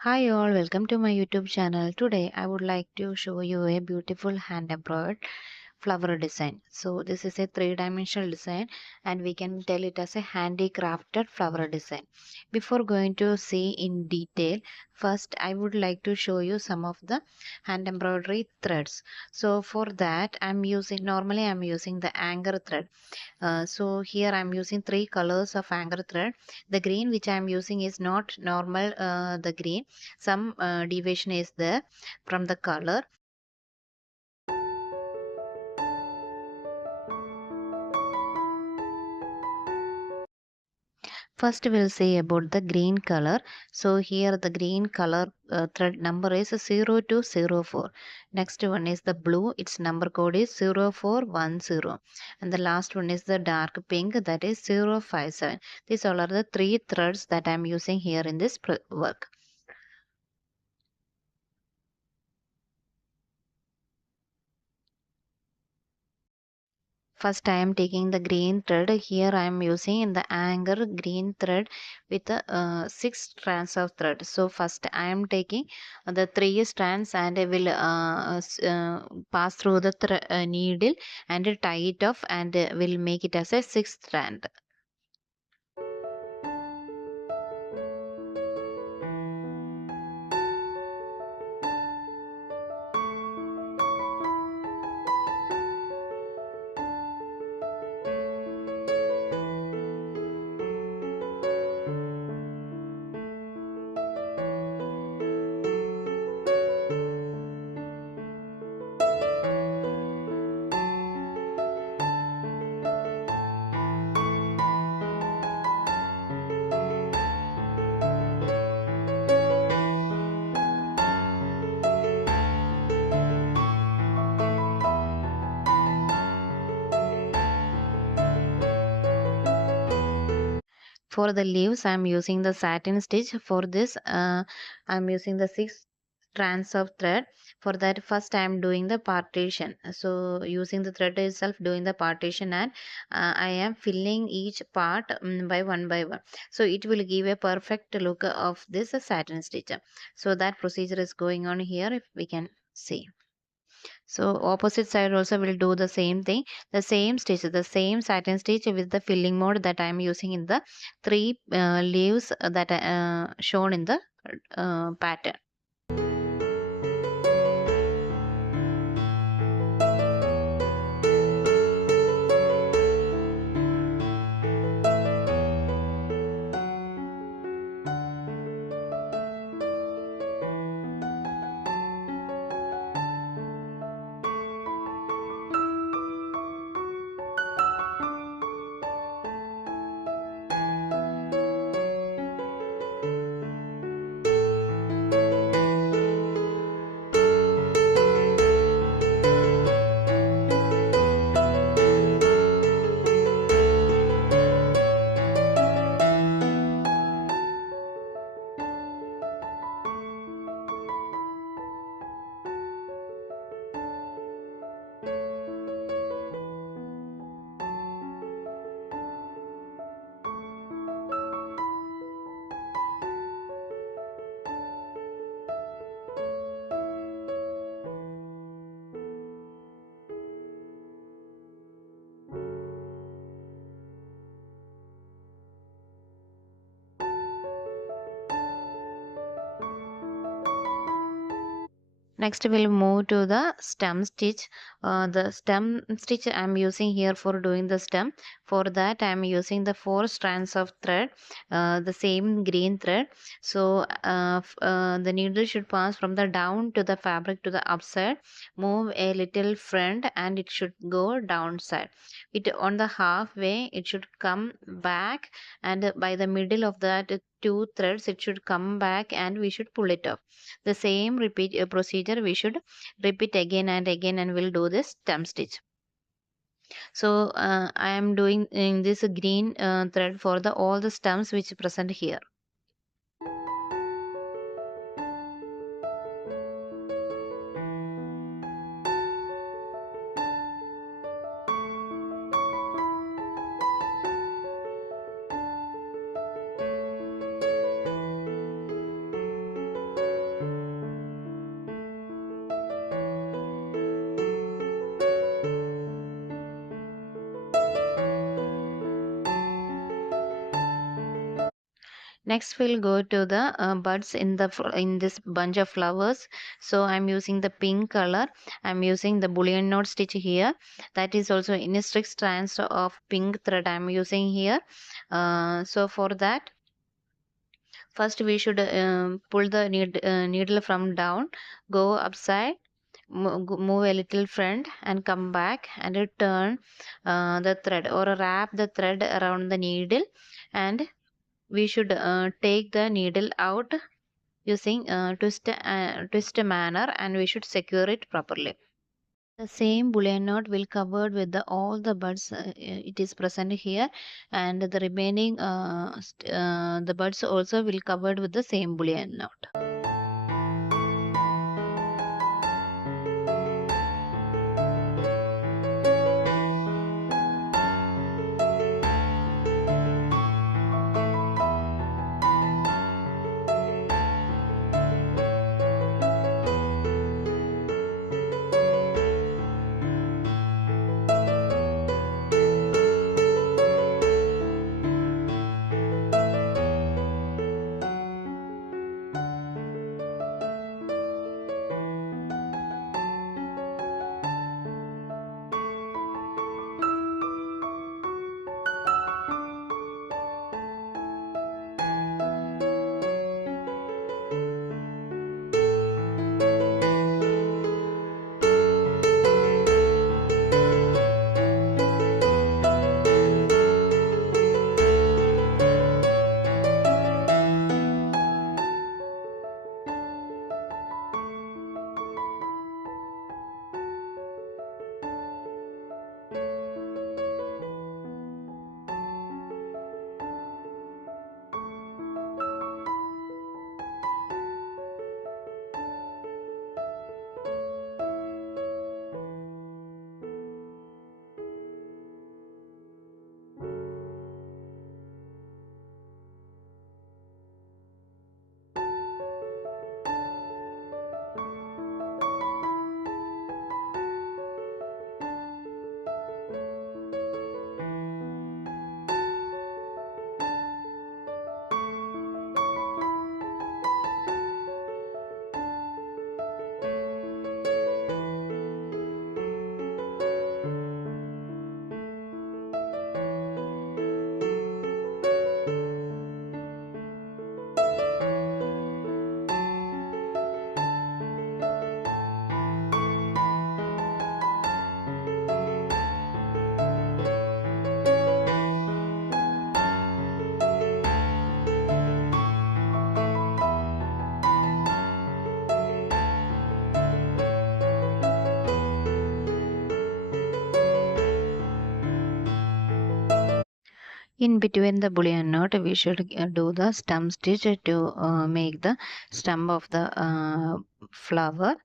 Hi all, welcome to my YouTube channel. Today I would like to show you a beautiful hand embroidered flower design. So this is a three-dimensional design and we can tell it as a handicrafted flower design. Before going to see in detail, first I would like to show you some of the hand embroidery threads. So for that normally I'm using the anchor thread. So here I'm using three colors of anchor thread. The green which I'm using is not normal the green. Some deviation is there from the color. First we'll say about the green color. So here the green color thread number is 0204. Next one is the blue. Its number code is 0410. And the last one is the dark pink, that is 057. These all are the three threads that I'm using here in this work. First, I am taking the green thread. Here I am using in the anchor green thread with six strands of thread. So first I am taking the three strands and I will pass through the needle and tie it off and will make it as a sixth strand. For the leaves, I'm using the satin stitch. For this, I'm using the six strands of thread. For that, first I'm doing the partition. So using the thread itself, doing the partition, and I am filling each part by one. So it will give a perfect look of this satin stitch. So that procedure is going on here. If we can see. So opposite side also will do the same thing, the same stitch, the same satin stitch with the filling mode that I am using in the three leaves that shown in the pattern. Next, we'll move to the stem stitch. The stem stitch I'm using here for doing the stem. For that, I'm using the four strands of thread, the same green thread. So, the needle should pass from the down to the fabric to the upside. Move a little front, and it should go downside. It on the halfway, it should come back, and by the middle of that two threads, it should come back, and we should pull it off. The same repeat procedure we should repeat again and again, and we'll do this stem stitch. So I am doing in this green thread for the all the stems which present here. Next, we'll go to the buds in this bunch of flowers. So I'm using the pink color. I'm using the bullion knot stitch here. That is also in a strict strands of pink thread I'm using here. So for that, first we should pull the needle from down, go upside, move a little front, and come back and turn the thread or wrap the thread around the needle, and we should take the needle out using twist manner, and we should secure it properly. The same bullion knot will covered with all the buds it is present here, and the remaining the buds also will covered with the same bullion knot. In between the bullion knot, we should do the stem stitch to make the stem of the flower.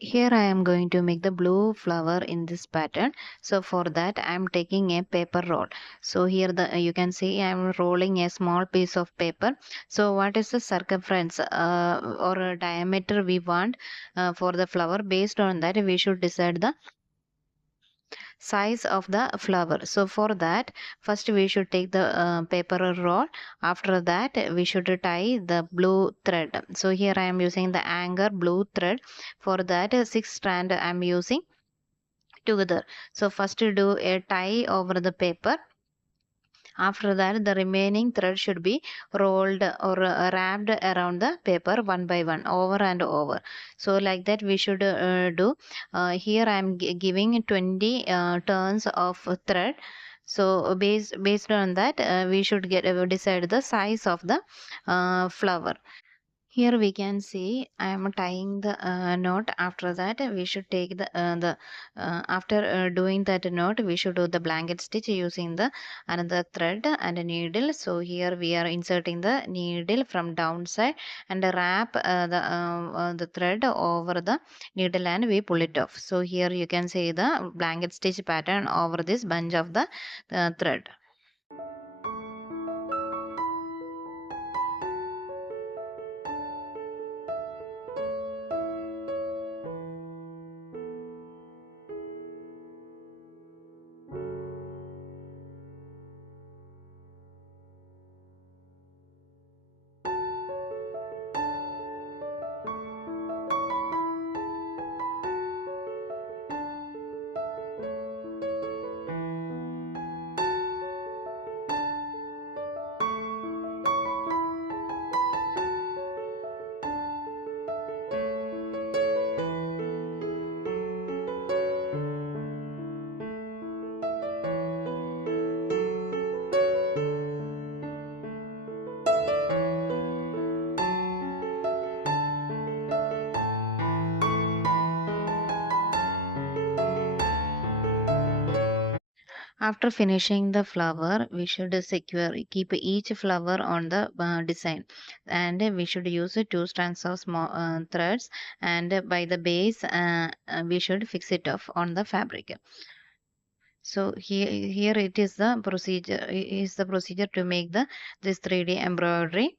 Here I am going to make the blue flower in this pattern. So for that I am taking a paper roll. So here you can see I am rolling a small piece of paper. So what is the circumference or diameter we want for the flower? Based on that we should decide the size of the flower. So for that, first we should take the paper roll. After that we should tie the blue thread. So here I am using the anchor blue thread. For that 6 strand I am using together. So first do a tie over the paper. After that, the remaining thread should be rolled or wrapped around the paper one by one, over and over. So like that we should do. Here I am giving 20 turns of thread. So based on that, we should get decide the size of the flower. Here we can see I am tying the knot. After that, we should take the after doing that knot, we should do the blanket stitch using the another thread and a needle. So here we are inserting the needle from downside and wrap the thread over the needle and we pull it off. So here you can see the blanket stitch pattern over this bunch of the thread. After finishing the flower, we should keep each flower on the design, and we should use two strands of small threads, and by the base, we should fix it off on the fabric. So here it is the procedure. Is the procedure to make the this 3D embroidery.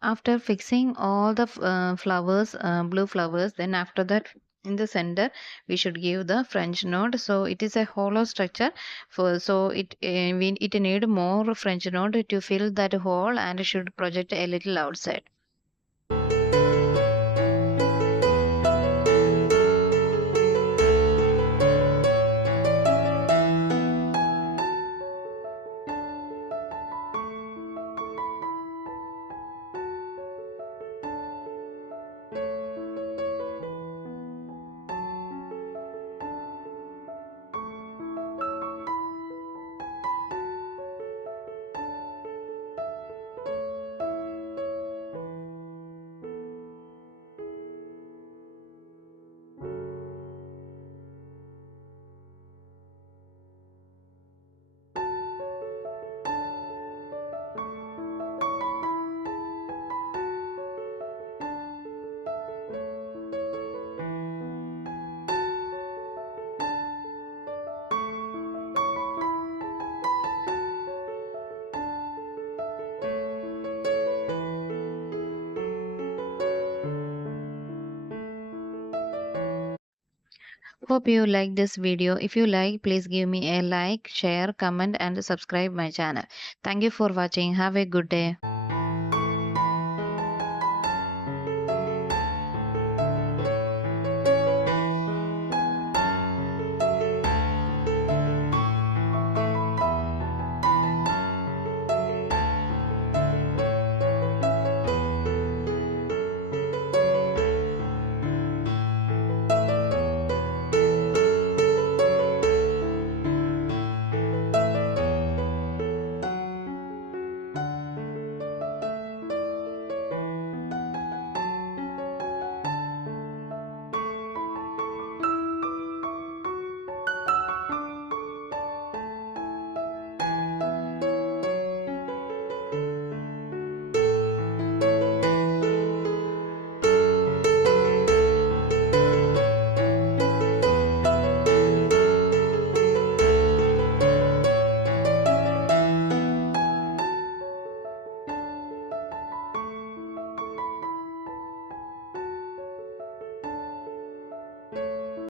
After fixing all the flowers, blue flowers, then after that in the center we should give the French knot. So it is a hollow structure for so it need more French knot to fill that hole and should project a little outside. Hope you like this video. If you like, please give me a like, share, comment and subscribe my channel. Thank you for watching. Have a good day.